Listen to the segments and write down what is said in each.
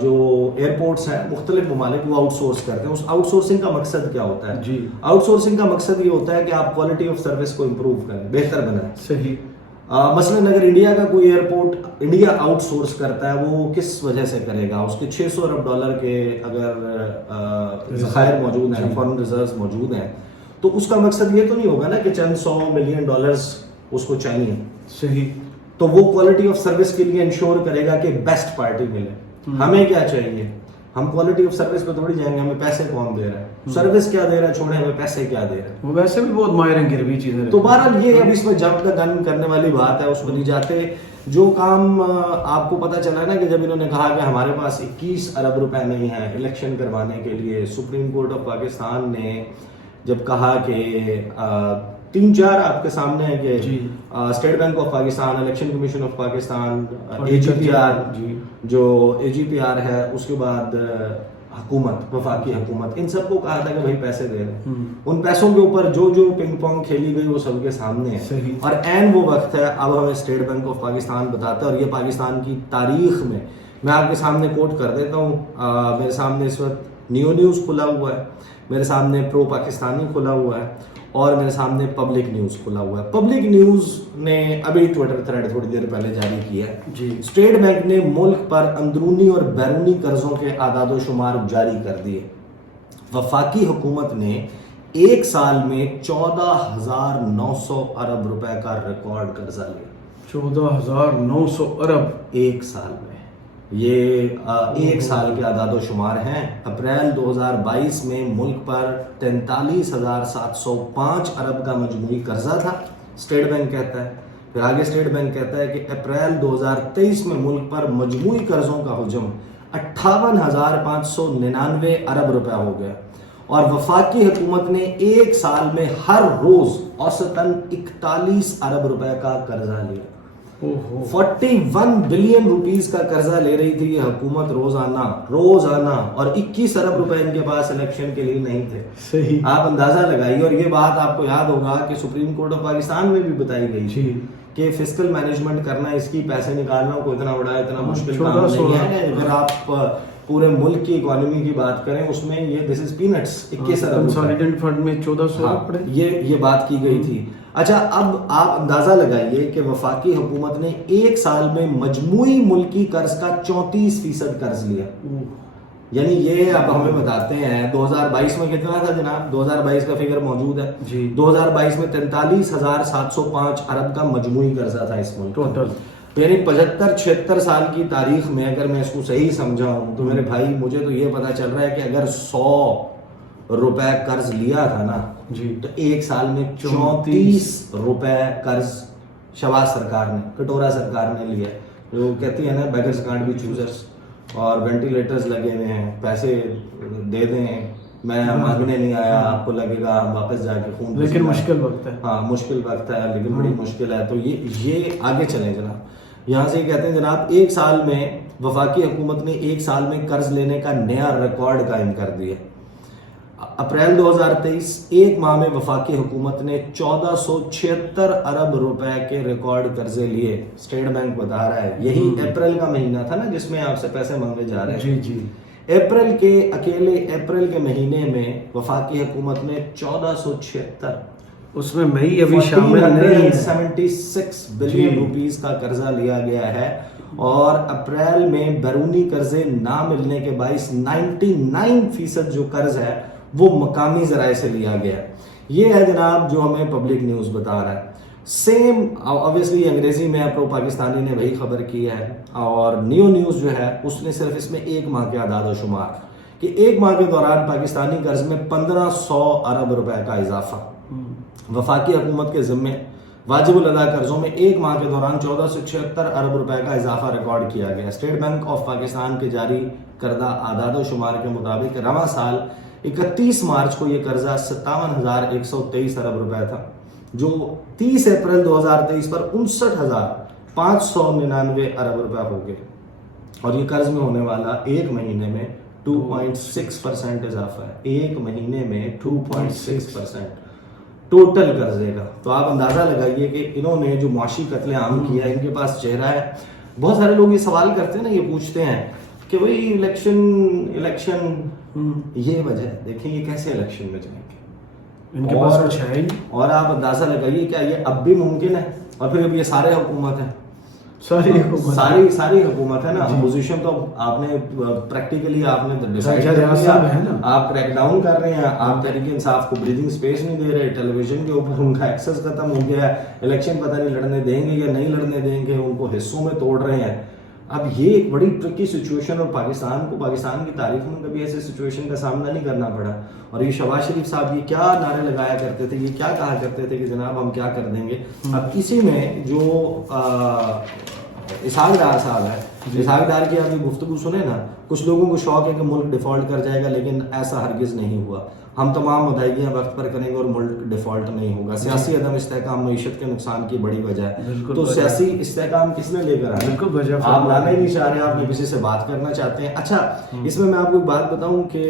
جو ایئرپورٹس ہیں مختلف ممالک وہ آؤٹ سورس کرتے ہیں. اس آؤٹ سورسنگ کا مقصد کیا ہوتا ہے؟ جی آؤٹ سورسنگ کا مقصد یہ ہوتا ہے کہ آپ کوالٹی آف سروس کو امپروو کریں, بہتر بنائیں. صحیح. مثلاً اگر انڈیا کا کوئی ایئرپورٹ انڈیا آؤٹ سورس کرتا ہے, وہ کس وجہ سے کرے گا؟ اس کے $600 ارب کے اگر ذخائر موجود ہیں, فارن ریزروز موجود ہیں, تو اس کا مقصد یہ تو نہیں ہوگا نا کہ چند $100 ملین اس کو چاہیے. صحیح. تو وہ کوالٹی آف سروس کے لیے انشور کرے گا کہ بیسٹ پارٹی ملے. ہمیں کیا چاہیے؟ ہم کوالٹی آف سروس پہ تھوڑی جائیں گے ہمیں پیسے کون دے رہا ہے, سروس کیا دے رہا ہے چھوڑیں, ہمیں پیسے کیا دے رہا ہے. وہ ویسے بھی بہت ماہر ہیں گروی چیزیں. تو بہرحال یہ اب اس میں جمپ کا گن کرنے والی بات ہے, اس کو نہیں جاتے. جو کام آپ کو پتا چلا ہے نا کہ جب انہوں نے کہا کہ ہمارے پاس 21 ارب روپے نہیں ہیں الیکشن کروانے کے لیے, سپریم کورٹ آف پاکستان نے جب کہا کہ 3-4 آپ کے سامنے ہے کہ state bank of Pakistan, election commission of Pakistan, جو AGPR ہے, اس کے بعد حکومت, وفاقی حکومت, ان سب کو کہا تھا کہ بھائی پیسے دے رہے ہیں. ان پیسوں کے اوپر جو جو پنگ پونگ کھیلی گئی وہ سب کے سامنے ہے. اور عین وہ وقت ہے اب ہمیں اسٹیٹ بینک آف پاکستان بتاتا ہے, اور یہ پاکستان کی تاریخ میں آپ کے سامنے کوٹ کر دیتا ہوں. میرے سامنے اس وقت نیو نیوز کھلا ہوا ہے, میرے سامنے پرو پاکستانی کھلا ہوا ہے, اور میرے سامنے پبلک نیوز کھلا ہوا ہے. پبلک نیوز نے ابھی ٹویٹر تھریڈ تھوڑی دیر پہلے جاری کیا ہے. اسٹیٹ بینک نے ملک پر اندرونی اور بیرونی قرضوں کے اعداد و شمار جاری کر دیے. وفاقی حکومت نے ایک سال میں 14,900 ارب روپے کا ریکارڈ قرضہ لیا. 14,900 ارب ایک سال میں. یہ ایک سال کے اعداد و شمار ہیں. اپریل 2022 میں ملک پر 43,705 ارب کا مجموعی قرضہ تھا, اسٹیٹ بینک کہتا ہے. پھر آگے اسٹیٹ بینک کہتا ہے کہ اپریل 2023 میں ملک پر مجموعی قرضوں کا حجم 58,599 ارب روپے ہو گیا, اور وفاقی حکومت نے ایک سال میں ہر روز اوسطاً 41 ارب روپے کا قرضہ لیا. 41 بلین روپیز کا قرضہ لے رہی تھی یہ حکومت روزانہ, اور 21 ارب روپے ان کے پاس الیکشن کے لیے نہیں تھے. صحیح. آپ اندازہ لگائیے. اور یہ بات آپ کو یاد ہوگا کہ سپریم کورٹ آف پاکستان میں بھی بتائی گئی تھی کہ فسکل مینجمنٹ کرنا, اس کی پیسے نکالنا کوئی اتنا بڑا اتنا مشکل کام نہیں ہے. اگر آپ پورے ملک کی اکانومی کی بات کریں اس میں یہ دس از پینٹس. 21 ارب کنسالیڈیٹڈ فنڈ میں 1400 پڑے. یہ بات کی گئی تھی. اچھا, اب آپ اندازہ لگائیے کہ وفاقی حکومت نے ایک سال میں مجموعی ملکی قرض کا 34% قرض لیا. یعنی یہ اب ہمیں بتاتے ہیں 2022 میں کتنا تھا جناب؟ 2022 کا فگر موجود ہے. 2022 میں 43,705 ارب کا مجموعی قرضہ تھا اس ملک ٹوٹل. یعنی 75-76 سال کی تاریخ میں اگر میں اس کو صحیح سمجھا ہوں تو میرے بھائی مجھے تو یہ پتا چل رہا ہے کہ اگر 100 روپے قرض لیا تھا نا تو ایک سال میں 34 روپے قرض شہباز سرکار نے, کٹورا سرکار نے لیا. جو کہتی ہے نا بیگرز کانٹ بی چوزرز, اور وینٹیلیٹرز لگے ہوئے ہیں, پیسے دے دیں, میں مانگنے نہیں آیا, آپ کو لگے گا واپس جا کے خون, لیکن مشکل وقت ہے. ہاں مشکل وقت ہے لیکن بڑی مشکل ہے. تو یہ آگے چلیں جناب. یہاں سے کہتے ہیں جناب ایک سال میں وفاقی حکومت نے ایک سال میں قرض لینے کا نیا ریکارڈ قائم کر دیا. اپریل 2023 ایک ماہ میں وفاقی حکومت نے 1476 ارب روپے کے ریکارڈ قرضے لیے. اسٹیٹ بینک بتا رہا ہے یہی اپریل کا مہینہ تھا نا جس میں آپ سے پیسے مانگے جا رہے ہیں. اپریل کے اکیلے اپریل کے مہینے میں وفاقی حکومت نے 1476, اس میں مئی ابھی شامل نہیں ہے, 76 بلین روپیز کا قرضہ لیا گیا ہے. اور اپریل میں بیرونی قرضے نہ ملنے کے باعث 99% جو قرض ہے وہ مقامی ذرائع سے لیا گیا. یہ ہے جناب جو ہمیں پبلک نیوز بتا رہا ہے. سیم obviously انگریزی میں پرو پاکستانی نے وہی خبر کی ہے, اور نیو نیوز جو ہے اس نے صرف اس میں ایک ماہ کے اعداد و شمار کہ ایک ماہ کے دوران پاکستانی قرض میں 1500 ارب روپے کا اضافہ. وفاقی حکومت کے ذمے واجب الادا قرضوں میں ایک ماہ کے دوران 1476 ارب روپے کا اضافہ ریکارڈ کیا گیا. اسٹیٹ بینک آف پاکستان کے جاری کردہ اعداد و شمار کے مطابق رواں سال 31 مارچ کو یہ قرضہ 57,123 ارب روپے تھا, جو 30 اپریل 2023 پر 59,599 ارب روپے ہو گئے. اور یہ قرض میں ہونے والا ایک مہینے میں 2.6% اضافہ ہے. ایک مہینے میں 2.6% ٹوٹل قرضے کا. تو آپ اندازہ لگائیے کہ انہوں نے جو معاشی قتل عام کیا ہے, ان کے پاس چہرہ ہے. بہت سارے لوگ یہ سوال کرتے ہیں نا, یہ پوچھتے ہیں کہ وہی الیکشن یہ وجہ ہے. دیکھیں یہ کیسے الیکشن میں جائیں گے, ان کے پاس کچھ ہے ہی نہیں. اور آپ اندازہ لگائیے کیا یہ اب بھی ممکن ہے؟ اور پھر اب یہ سارے حکومت ہیں, ساری حکومت ہے نا. اپوزیشن تو آپ نے پریکٹیکلی آپ نے ڈیسائیڈ کر لیا, آپ کریک ڈاؤن کر رہے ہیں, آپ تحریک انصاف کو بریدنگ سپیس نہیں دے رہے, ٹیلی ویژن کے اوپر ان کا ایکسس ختم ہو گیا ہے, الیکشن پتہ نہیں لڑنے دیں گے یا نہیں لڑنے دیں گے, ان کو حصوں میں توڑ رہے ہیں. اب یہ ایک بڑی ٹرکی سچویشن, اور پاکستان کی تاریخ میں کبھی ایسے سچویشن کا سامنا نہیں کرنا پڑا. اور یہ شہباز شریف صاحب یہ کیا نعرے لگایا کرتے تھے, یہ کیا کہا کرتے تھے کہ جناب ہم کیا کر دیں گے. اب اسی میں جو اسحاق ڈار صاحب ہے, اسحاق ڈار کی آپ یہ گفتگو سنیں نا, کچھ لوگوں کو شوق ہے کہ ملک ڈیفالٹ کر جائے گا, لیکن ایسا ہرگز نہیں ہوا. ہم تمام ادائیگیاں وقت پر کریں گے اور ملک ڈیفالٹ نہیں ہوگا. سیاسی عدم استحکام معیشت کے نقصان کی بڑی وجہ ہے. تو سیاسی استحکام کس نے لے کر آیا؟ آپ لانا ہی نہیں چاہ رہے, آپ نے کسی سے بات کرنا چاہتے ہیں. اچھا اس میں آپ کو ایک بات بتاؤں کہ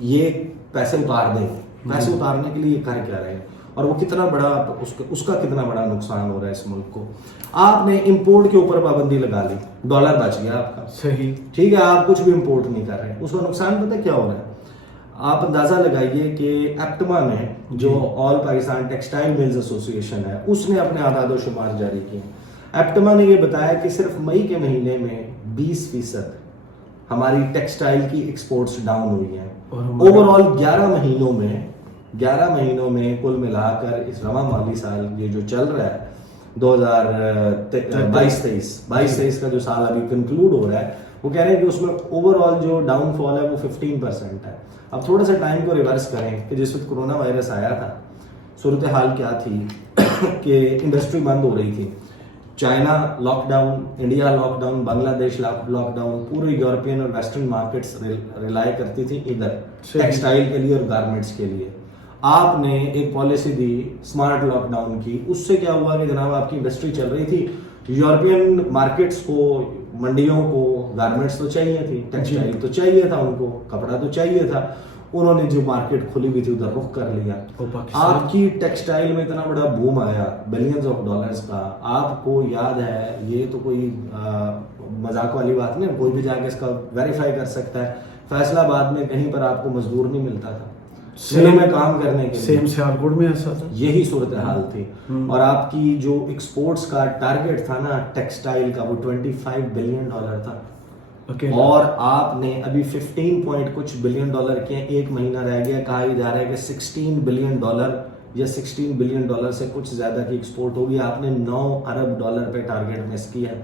یہ پیسے اتار دیں, پیسے اتارنے کے لیے یہ کر کیا رہے ہیں, اور وہ کتنا بڑا اس کا کتنا بڑا نقصان ہو رہا ہے اس ملک کو. آپ نے امپورٹ کے اوپر پابندی لگا لی, ڈالر بچ گیا آپ کا, صحیح ٹھیک ہے, آپ کچھ بھی امپورٹ نہیں کر رہے, اس کا نقصان پتہ کیا ہو رہا ہے؟ آپ اندازہ لگائیے کہ ایپٹما نے جو آل پاکستان ٹیکسٹائل ملز ایسوسی ایشن ہے, اس نے اپنے اعداد و شمار جاری کیے. ایپٹما نے یہ بتایا کہ صرف مئی کے مہینے میں 20% ہماری ٹیکسٹائل کی ایکسپورٹس ڈاؤن ہوئی ہیں. اوور آل 11 مہینوں میں کل ملا کر اس رواں مالی سال یہ جو چل رہا ہے 2022-23 کا جو سال ابھی کنکلوڈ ہو رہا ہے, وہ کہہ رہے ہیں کہ اس میں اوور آل جو ڈاؤن فال ہے وہ 15% ہے. اب تھوڑا سا ٹائم کو ریورس کریں کہ جس وقت کرونا وائرس آیا تھا, صورتحال کیا تھی کہ انڈسٹری بند ہو رہی تھی. China lockdown, India lockdown, Bangladesh lockdown, پورے یورپین اور ویسٹرن مارکیٹس ریلائی کرتی تھی ادھر ٹیکسٹائل کے لیے اور گارمنٹس کے لیے. آپ نے ایک پالیسی دی اسمارٹ لاک ڈاؤن کی, اس سے کیا ہوا کہ جناب آپ کی انڈسٹری چل رہی تھی, یورپین مارکیٹس کو, منڈیوں کو گارمنٹس تو چاہیے تھی, ٹیکسٹائل تو چاہیے تھا, ان کو کپڑا تو چاہیے تھا, انہوں نے جو مارکیٹ کھلی ہوئی تھی ادھر رخ کر لیا. آپ کی ٹیکسٹائل میں اتنا بڑا بوم آیا بلینز آف ڈالرز کا. آپ کو یاد ہے, یہ تو کوئی مذاق والی بات نہیں, کوئی بھی جا کے اس کا ویریفائی کر سکتا ہے, فیصل آباد میں کہیں پر آپ کو مزدور نہیں ملتا تھا میں کام کرنے کے سیم سیالکوٹ میں ایسا تھا, یہی صورتحال تھی. اور آپ کی جو ایکسپورٹس کا ٹارگیٹ تھا نا ٹیکسٹائل کا, وہ $25 بلین تھا, اور آپ نے ابھی 15 کچھ بلین کیا, ایک مہینہ رہ گیا, کہا جا رہا ہے کہ $16 بلین یا $16 بلین سے کچھ زیادہ کی ایکسپورٹ ہوگی. آپ نے $9 ارب پہ ٹارگیٹ مس کیا ہے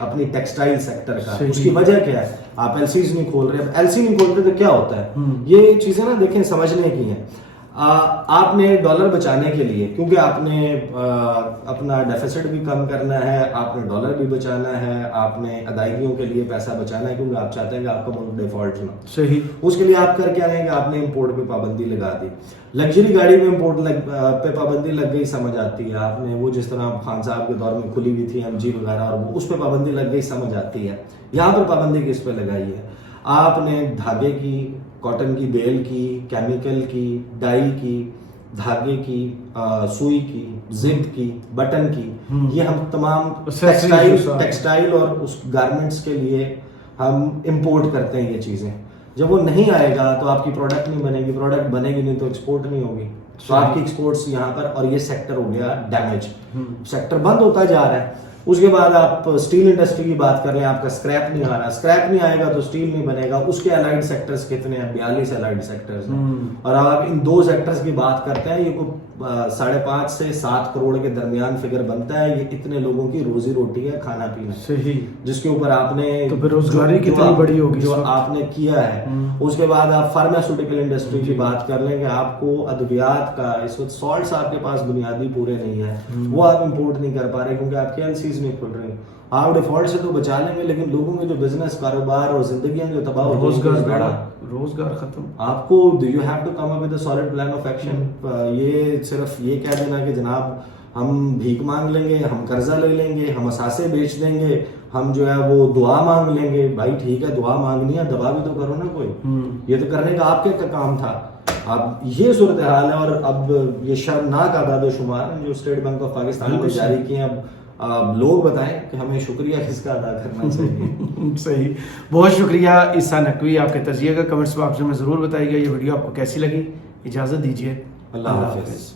اپنی ٹیکسٹائل سیکٹر کا. اس کی وجہ کیا ہے؟ آپ ایل سیز نہیں کھول رہے. اب ایل سی نہیں کھولتے تو کیا ہوتا ہے؟ یہ چیزیں نا دیکھیں سمجھنے کی ہیں. آپ نے ڈالر بچانے کے لیے, کیونکہ آپ نے اپنا ڈیفیسٹ بھی کم کرنا ہے, آپ نے ڈالر بھی بچانا ہے, آپ نے ادائیگیوں کے لیے پیسہ بچانا ہے, کیونکہ آپ چاہتے ہیں کہ آپ کا ملک ڈیفالٹ نہ. صحیح. اس کے لیے آپ کر کیا رہے ہیں کہ آپ نے امپورٹ پہ پابندی لگا دی. لگژری گاڑی میں امپورٹ پہ پابندی لگ گئی, سمجھ آتی ہے. آپ نے وہ جس طرح خان صاحب کے دور میں کھلی ہوئی تھی ایم جی وغیرہ, اور اس پہ پابندی لگ گئی, سمجھ آتی ہے. یہاں پر پابندی کس پہ لگائی ہے؟ آپ نے دھاگے کی, کاٹن کی بیل کی, کیمیکل کی, ڈائی کی, دھاگے کی, سوئی کی, زنک کی, بٹن کی, یہ ہم تمام ٹیکسٹائل اور اس گارمنٹس کے لیے ہم امپورٹ کرتے ہیں یہ چیزیں. جب وہ نہیں آئے گا تو آپ کی پروڈکٹ نہیں بنے گی, پروڈکٹ بنے گی نہیں تو ایکسپورٹ نہیں ہوگی, تو آپ کی ایکسپورٹس یہاں پر, اور یہ سیکٹر ہو گیا ڈیمیج, سیکٹر بند ہوتا جا رہا ہے. اس کے بعد آپ اسٹیل انڈسٹری کی بات کر رہے ہیں, آپ کا اسکریپ نہیں آ رہا, اسکریپ نہیں آئے گا تو اسٹیل نہیں بنے گا. اس کے الائڈ سیکٹرز کتنے ہیں؟ 42 الائڈ سیکٹرز ہیں. اور آپ ان دو سیکٹرز کی بات کرتے ہیں, یہ 5.5 سے 7 کروڑ کے درمیان فگر بنتا ہے. یہ اتنے لوگوں کی روزی روٹی ہے, کھانا پینا. صحیح. جس کے اوپر آپ نے تو بے روزگاری کتنی بڑی ہوگی جو آپ نے کیا ہے. اس کے بعد آپ فارماسیوٹیکل انڈسٹری کی بات کر لیں کہ آپ کو ادویات کا, اس وقت سالٹس آپ کے پاس بنیادی پورے نہیں ہے, وہ آپ امپورٹ نہیں کر پا رہے کیونکہ آپ کے ایل سیز نہیں کھل رہے. آپ ڈیفالٹ سے تو بچا لیں گے, لیکن لوگوں کے جو بزنس, کاروبار اور زندگیاں جو تباہ ہو گئی, روزگار ختم. آپ کو you have to come up with a solid plan of action. یہ صرف یہ کہہ دینا کہ جناب ہم بھیک مانگ لیں گے, ہم قرضہ لے لیں گے, ہم اثاثے بیچ دیں گے, ہم جو ہے وہ دعا مانگ لیں گے. بھائی ٹھیک ہے, دعا مانگنی ہے, دبا بھی تو کرو نا کوئی. یہ تو کرنے کا آپ کا کام تھا. اب یہ صورتحال ہے. اور اب یہ شرمناک اعداد و شمار جو اسٹیٹ بینک آف پاکستان نے جاری کیے ہیں, لوگ بتائیں کہ ہمیں شکریہ کس کا ادا کرنا چاہیے. صحیح, بہت شکریہ عیسیٰ نقوی, آپ کے تجزیے کا کمنٹس باکس میں ضرور بتائیے گا. یہ ویڈیو آپ کو کیسی لگی؟ اجازت دیجیے, اللہ حافظ.